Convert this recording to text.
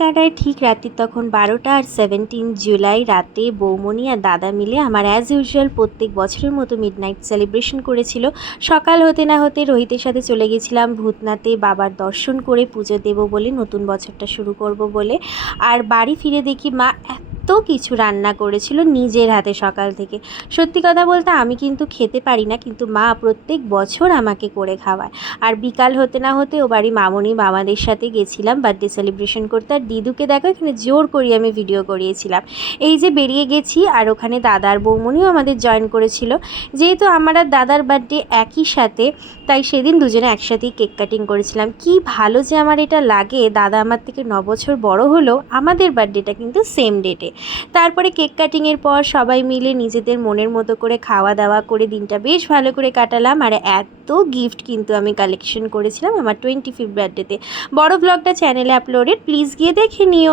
কাটায় ঠিক রাত্রি তখন 12টা আর 17 জুলাই রাতে বৌমনি আর দাদা মিলে আমার অ্যাজ ইউজুয়াল প্রত্যেক বছরের মতো মিডনাইট সেলিব্রেশন করেছিল। সকাল হতে না হতে রোহিতের সাথে চলে গেছিলাম ভূতনাথে বাবার দর্শন করে পুজো দেব বলে, নতুন বছরটা শুরু করব বলে। আর বাড়ি ফিরে দেখি মা এত কিছু রান্না করেছিল নিজের হাতে সকাল থেকে। সত্যি কথা বলতে আমি কিন্তু খেতে পারি না, কিন্তু মা প্রত্যেক বছর আমাকে করে খাওয়ায়। আর বিকাল হতে না হতে ও বাড়ি মামনি মামাদের সাথে গেছিলাম বার্থডে সেলিব্রেশন করতে। আর দিদুকে দেখো এখানে জোর করি আমি ভিডিও করিয়েছিলাম। এই যে বেরিয়ে গেছি, আর ওখানে দাদার বৌমনিও আমাদের জয়েন করেছিল। যেহেতু আমার আর দাদার বার্থডে একই সাথে, তাই সেদিন দুজনে একসাথেই কেক কাটিং করেছিলাম। কি ভালো যে আমার এটা লাগে, দাদা আমার থেকে 9 বছর বড় হলেও আমাদের বার্থডেটা কিন্তু সেম ডেটে। তারপরে কেক কাটিংয়ের পর সবাই মিলে নিজেদের মনের মতো করে খাওয়া দাওয়া করে দিনটা বেশ ভালো করে কাটালাম। আর এত গিফট কিন্তু আমি কালেকশন করেছিলাম আমার 25th বার্থডেতে। বড় ব্লগটা চ্যানেলে আপলোডেড, প্লিজ গিয়ে দেখে নিও।